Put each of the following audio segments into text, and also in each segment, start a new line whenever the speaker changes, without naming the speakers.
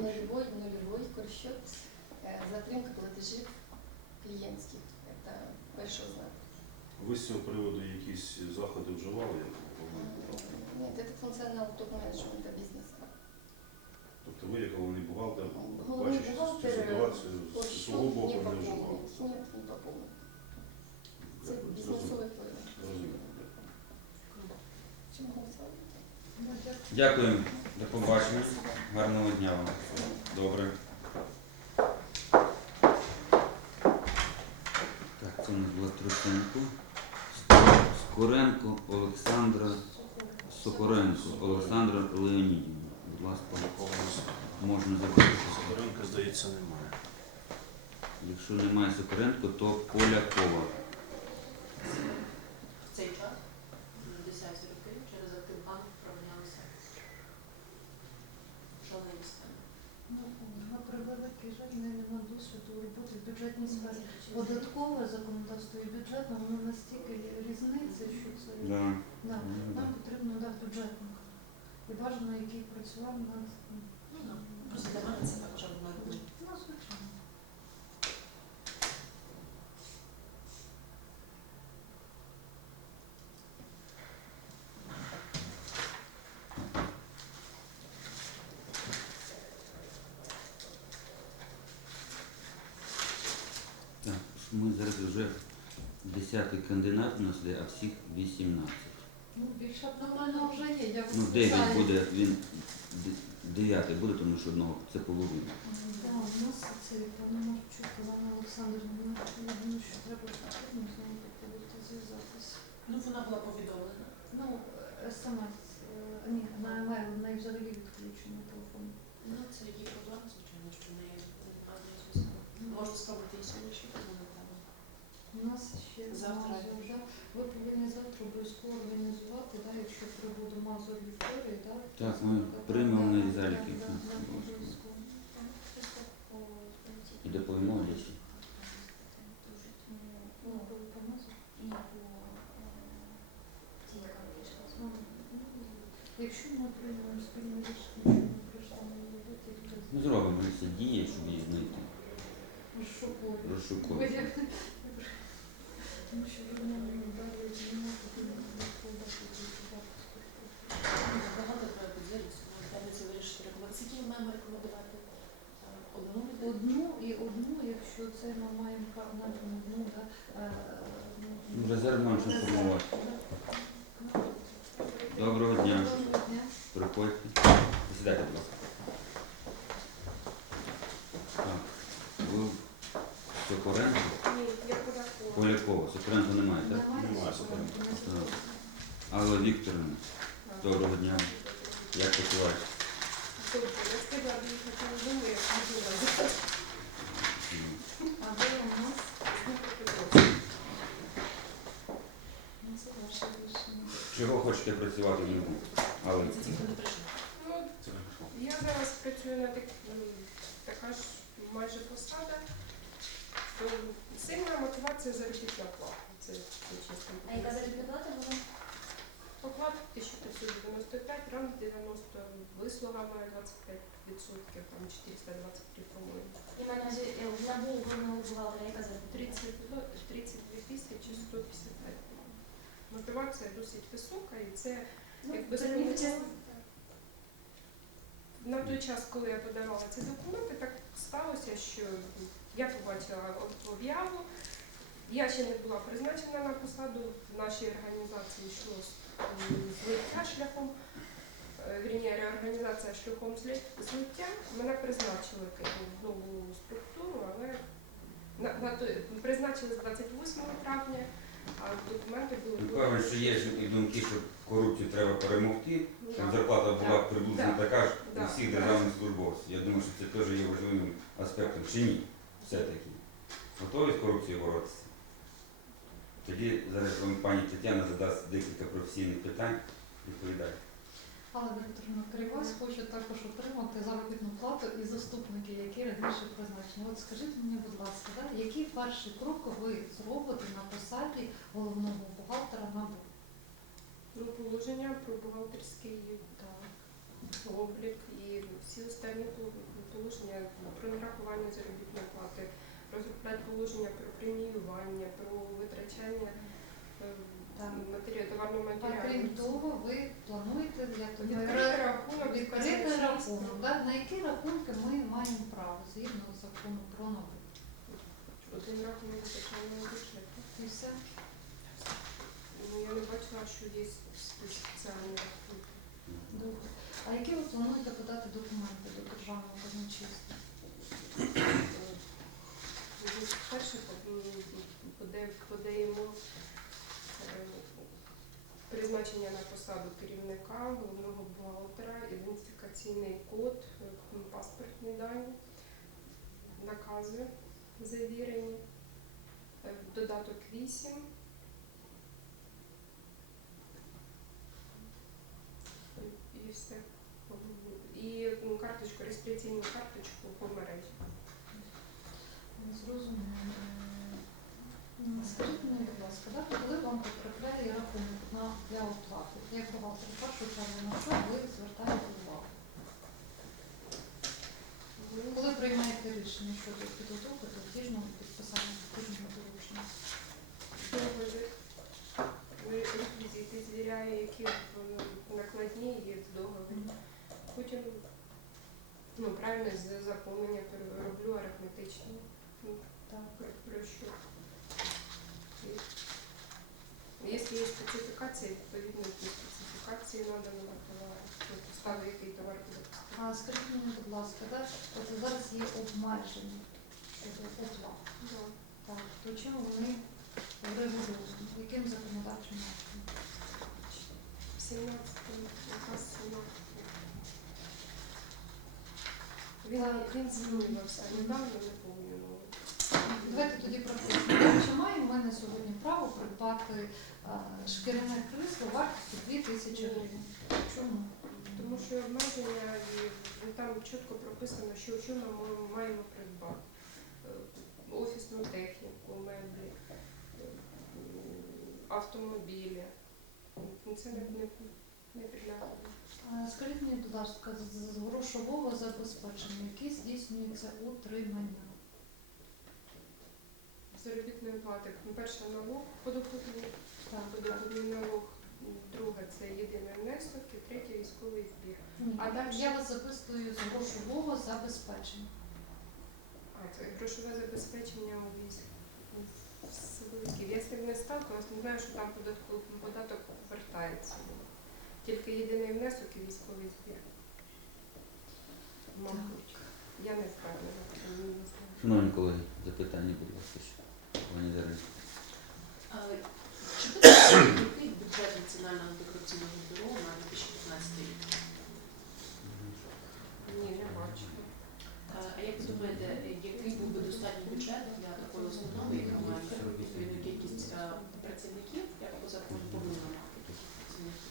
нулевой курс-счет, затримка платежів клієнтських. Це перший знак.
Ви з цього приводу якісь заходи вживали?
Ні, це функціонал топ-менеджменту бізнесу.
Тобто ви, як головний бухгалтер,
Головний
бачите цю
бухгалтер
ситуацію
по
з
счету
свого боку
не
не
поповнив.
вживали?
Ні, не поповнив. Це бізнесовий вплив.
Зрозуміло.
Чому голосувати?
Дякую. До побачення. Гарного дня вам. Добре. Так, це у нас була Тростенко. Скоренко Олександра, Сокоренко Олександра Леонідівна. Будь ласка, можна запитати.
Ринка, здається, немає.
Якщо немає Сокоренко, то Полякова.
В цей час, в 10-ті роки, через Активбанк провинялися шалені стани.
На превеликий жаль, не нема досвіду роботи в бюджетній сфері. Податкове законодавство і бюджетне, воно настільки різниця, що це
Да.
нам потрібно бюджетник. І бажано, який працював над
Просто для мене це також аргумент.
звичайно.
Так, ми зараз вже 10-й кандидат у нас є, а всіх 18.
Ну, більше нормально вже є. Я
Ну, 9 буде, він 9 буде, тому що одного це половина.
Так, у нас це пане Марчук, Івана Олександрівна. Я думаю, що треба потрібно з нею поговорити, зв'язатися.
Ну, вона була повідомлена.
Ну, смс, ні, на емейл, в неї взагалі відключено телефон.
Ну, це її проблема, звичайно, що в неї немає зв'язку. Можна спробувати і сьогодні ще подзвонити.
У нас ще
Завтра.
Мазур, да? Ви повинні завтра обов'язково організувати, да, якщо прибуде Мазур Вікторії, да?
Так, ми приймемо на заліки.
Обов'язково.
І доповімо Олесі.
Ну, коли по Мазур. Якщо ми приймемо спільне рішення, що ми прийшли на роботі,
Ми зробимо всі дії, щоб її знайти. Розшукувати.
Тому що ви не далі знімати, не вкладати
Багато треба підвірити, можна це вирішити рекомендувати. Скільки ми маємо рекомендувати? Одну людину?
одну, якщо це ми маємо навіть одну, да,
Резерв маємо що формувати. Доброго дня.
Доброго дня.
Приходьте. Сідайте, будь ласка. Так. Ви Сокоренко?
Ні, я Полякова.
Полякова. Сокоренко немає, так?
Немає
Так. Алла Вікторівна. Доброго дня. Як почуваєте?
Добре, я сказала, що не думаю, як не думаю.
А ви у нас? Ну, це ваше рішення.
Чого хочете працювати в ньому? Алла
Це ті, хто не прийшли.
Ну, я зараз працюю на така ж майже посада. То сильна мотивація заробітна плата. Це чесно.
А яка заробітна плата була?
Оклад 1595, ранг 90, вислуга має 25%, там 423, по-моєму.
І в мене в НАБУ головного бухгалтера, яка заробітна?
32 тисячі 155. Мотивація досить висока і це якби
Це мені чесно.
на той час, коли я подавала ці документи, так сталося, що я побачила об'яву. Я ще не була призначена на посаду, в нашій організації йшло злиття шляхом, реорганізація шляхом злиття. Мене призначили в нову структуру, але призначили з 28 травня, а документи були...
Кажуть, що є і думки, що корупцію треба перемогти, щоб зарплата була приблизно така ж у всіх державних службовців. Я думаю, що це теж є важливим аспектом. Чи ні? Все-таки. Готові з корупцією боротися? Тоді зараз вам пані Тетяна задасть декілька професійних питань. Відповідайте.
Алла Вікторівна, при вас хочу також отримати заробітну плату і заступники, які раніше призначені. От скажіть мені, будь ласка, да, який перший крок ви зробите на посаді головного бухгалтера НАБУ?
Про положення, про бухгалтерський облік і всі останні положення про нарахування заробітної плати, розробляти положення про преміювання, про витрачання
Так.
товарного
А
матеріалу.
крім того, ви плануєте як то
Відкрити рахунок,
відкрити
вказати
рахунок. Да? На які рахунки ми маємо право згідно закону про налоги?
один рахунок державного бюджету.
І все.
Ну, я не бачила, що є спеціальні рахунки.
Добре. А які ви плануєте подати документи до державного казначейства?
Перше подаємо призначення на посаду керівника, головного бухгалтера, ідентифікаційний код, паспортні дані, накази завірені, додаток 8. І все. І карточку, реєстраційну карточку по мережі.
Зрозуміло. Скажіть мені, будь ласка, да, коли вам потрапляє рахунок для оплати, як бухгалтер, в першу чергу, на що ви звертаєте увагу? Коли приймаєте рішення щодо підготовки платіжного підписання платіжного доручення?
Договір. Реквізити звіряю, які накладні є в договорі. Потім правильно заповнення роблю арифметичне.
Так.
Про що? Якщо є специфікації, відповідно ті специфікації надано на товар, постави, який товар буде.
А скажіть мені, будь ласка, да, от зараз є обмеження щодо оплат. Так, то чим вони врегульовані? Яким законодавчим актом?
17 наказ 17. Він змінювався. Недавно не пам'ятаю.
Давайте тоді пропишемо. Чи має в мене сьогодні право придбати шкіряне крісло вартістю 2000 гривень? Чому?
Тому що обмеження, і там чітко прописано, що ми маємо придбати. Офісну техніку, меблі, автомобілі. Це не підлягає.
Скажіть мені, будь ласка, з грошового забезпечення, яке здійснюється утримання?
Заробітної плати. Перше налог подоходний, налог, друге це єдиний внесок, і третє військовий збір.
Ні,
А далі?
я вас записую з грошового забезпечення.
Це грошове забезпечення у силовиків. Я з ним не сталкувалась, не знаю, що там податок повертається. Тільки єдиний внесок і військовий збір. Мабуть. Я не впевнена.
Шановні колеги, запитання, будь ласка, ще. Пані Дарина.
Чи буде який бюджет Національного антикорупційного бюро на 2015 рік?
Ні, не бачу.
А як ви думаєте, який був би достатній бюджет для такої установи, яка має відповідну кількість працівників, як по закону повинна мати кількість працівників?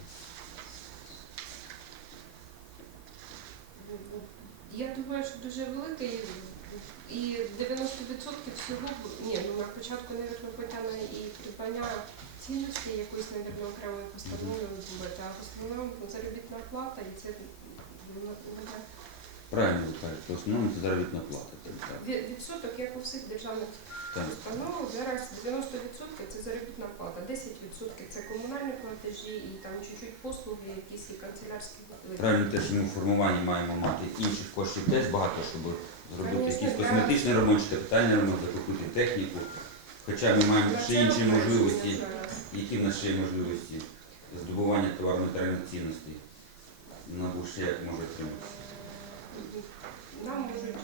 Я думаю, що дуже великий. І 90% всього, на початку, мабуть, потягне і придбання цінності якоїсь, мабуть, окремої постанови бути, а в основному заробітна плата, і це буде
Правильно ви кажете, в основному це заробітна плата.
відсоток, як у всіх державних
Так.
установ, зараз 90% це заробітна плата, 10% це комунальні платежі і там чуть-чуть послуги, якісь і канцелярські виплати.
Правильно те, що ми у формуванні маємо мати інших коштів теж багато, щоб зробити
Конечно,
якісь
треба.
косметичний ремонт, чи капітальний ремонт, закупити техніку. Хоча ми маємо ще інші можливості, які в нас ще є можливості здобування товарно-матеріальних цінностей. НАБУ ще як може отримати.
Нам можуть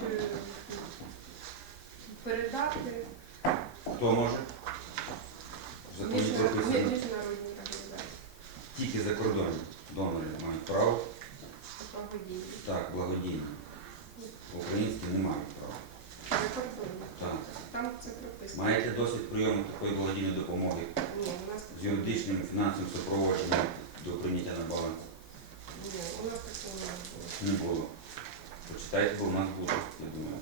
передати
Хто може? В законі прописано.
міжнародні організації,
Тільки за кордоном донори мають право.
благодійні.
Так, благодійні. Українські не мають права.
Закордонні.
Так.
Там це прописано.
Маєте досвід прийому такої благодійної допомоги
Ні, у нас
з юридичним і фінансовим супроводженням до прийняття на баланс?
ні, у нас такого не було.
Не було. Почитайте, бо у нас буде, я думаю.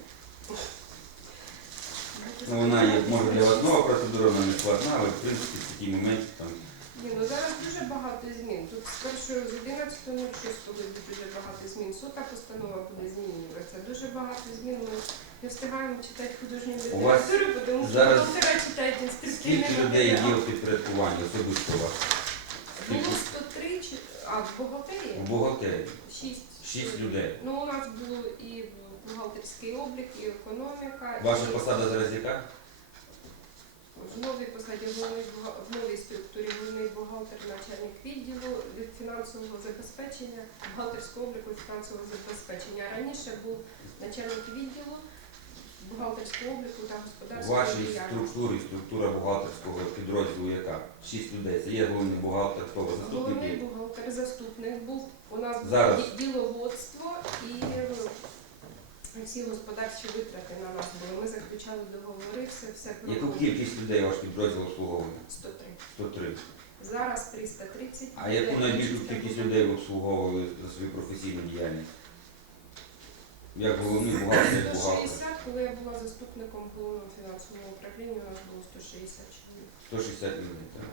Ну, вона є, може для вас нова процедура, вона не складна, але в принципі в такий момент там.
Ні, зараз дуже багато змін. Тут з 11.06 буде дуже багато змін. Сота постанова буде змінюватися. Дуже дуже багато змін. Ми не встигаємо читати художню
У вас
літературу, тому що
зараз
бухгалтера читають інструктивний
Скільки людей є
матеріал.
у підпорядкуванні особисто у вас?
Було
Скільки?
103, в бухгалтерії?
В бухгалтерії?
6.
6 людей.
Ну, у нас було і бухгалтерський облік, і економіка.
Ваша
і
посада зараз яка?
в новій посаді в новій структурі головний бухгалтер, начальник відділу від фінансового забезпечення, бухгалтерського обліку і фінансового забезпечення. Раніше був начальник відділу бухгалтерського обліку та
У
господарської
вашій
діяльності.
структура бухгалтерського підрозділу яка? 6 людей. Це є головний бухгалтер, хто ви заступник
Головний
є?
бухгалтер, заступник був. У нас було
Зараз.
діловодство і всі господарчі витрати на нас були. Ми заключали договори, все
Яку
проходило.
кількість людей ваш підрозділ обслуговує?
103.
103.
Зараз 330.
А яку
Буде
найбільшу
чисто
кількість
буде.
людей ви обслуговували за свою професійну діяльність? Як головний бухгалтер, як бухгалтер?
160, коли я була заступником головного фінансового управління, у нас було 160 чоловік.
160 людей, так?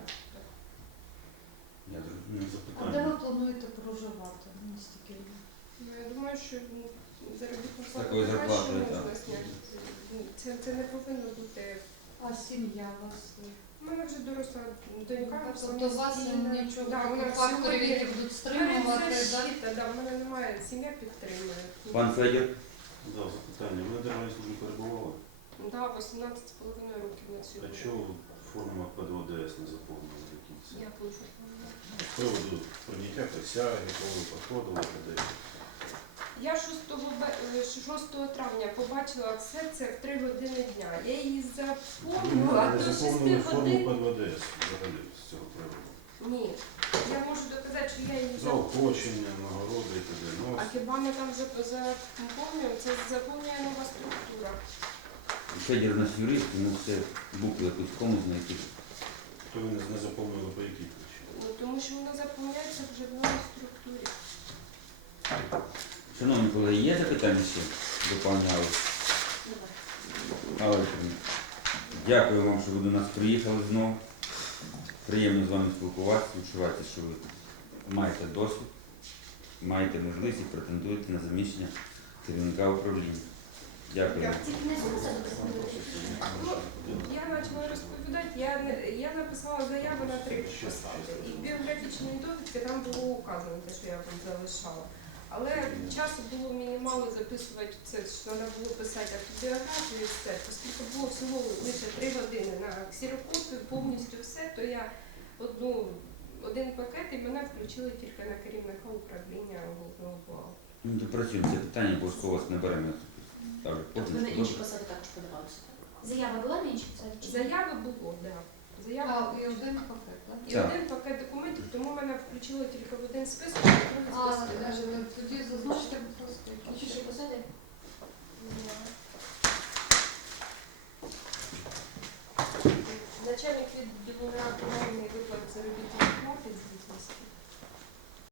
Я зрозумів.
А де ви плануєте проживати? Наскільки?
Ну, я думаю, що заробітну
З
плату
такою
краще
зарплатою,
можна
так.
зняти. Це не повинно бути.
А сім'я у вас?
У мене вже доросла донька.
Тобто у вас
самостійна.
нічого
Да, вона
таких факторів,
сьогодні
які будуть стримувати, да?
защита, да, в мене немає, сім'я підтримує.
Пан Федір,
Да, запитання. Ви на державній службі перебували?
Да, 18,5 років на цю.
А чого форма ПДОДС не заповнена до кінця?
Я хочу.
З приводу прийняття присяги, коли ви проходили ПДС.
Я 6 травня побачила все це в 3 години дня. Я її заповнила
Ви
до
не
6
заповнили форму
годин.
ПДОДС взагалі з цього приводу.
Ні. Я можу доказати, що я її
Заохочення, нагороди і т.д. Ну,
А хіба ми там заповнюємо? Це заповнює нова структура.
Федір у нас юрист, йому все букви якусь кому знайти.
то ви не заповнили по якій причині?
Ну, тому що воно заповняється вже в новій структурі.
Шановні колеги, є запитання ще до пані Алли? Алла Вікторівна, дякую вам, що ви до нас приїхали знову. Приємно з вами спілкуватися, відчувати, що ви маєте досвід, маєте можливість і претендуєте на заміщення керівника управління. Дякую.
Тільки не зовсім.
Ну, я почала розповідати, я написала заяву на 3 посади. І в біографічній довідці там було указано те, що я там залишала. Але часу було мінімально записувати це, що треба було писати автобіографію і все. Оскільки було всього лише 3 години на ксерокопію, повністю все, то я один пакет і мене включили тільки на керівника управління головного бухгалтера.
Ну, то працюємо це питання, обов'язково вас наберемо. Ставлю
Тобто ви на
подпис.
інші посади також подавалися?
Заява була на інші посади? чи ні?
Заяви було, так. Да. Заява
А, і один пакет, так?
і
Так.
один пакет документів, тому мене включили тільки в один список, а в другий
А,
список я навіть не
тоді зазначте, будь ласка,
Які
які
ще посади?
Начальник відділу на програмний виплат заробітної плати з дітей.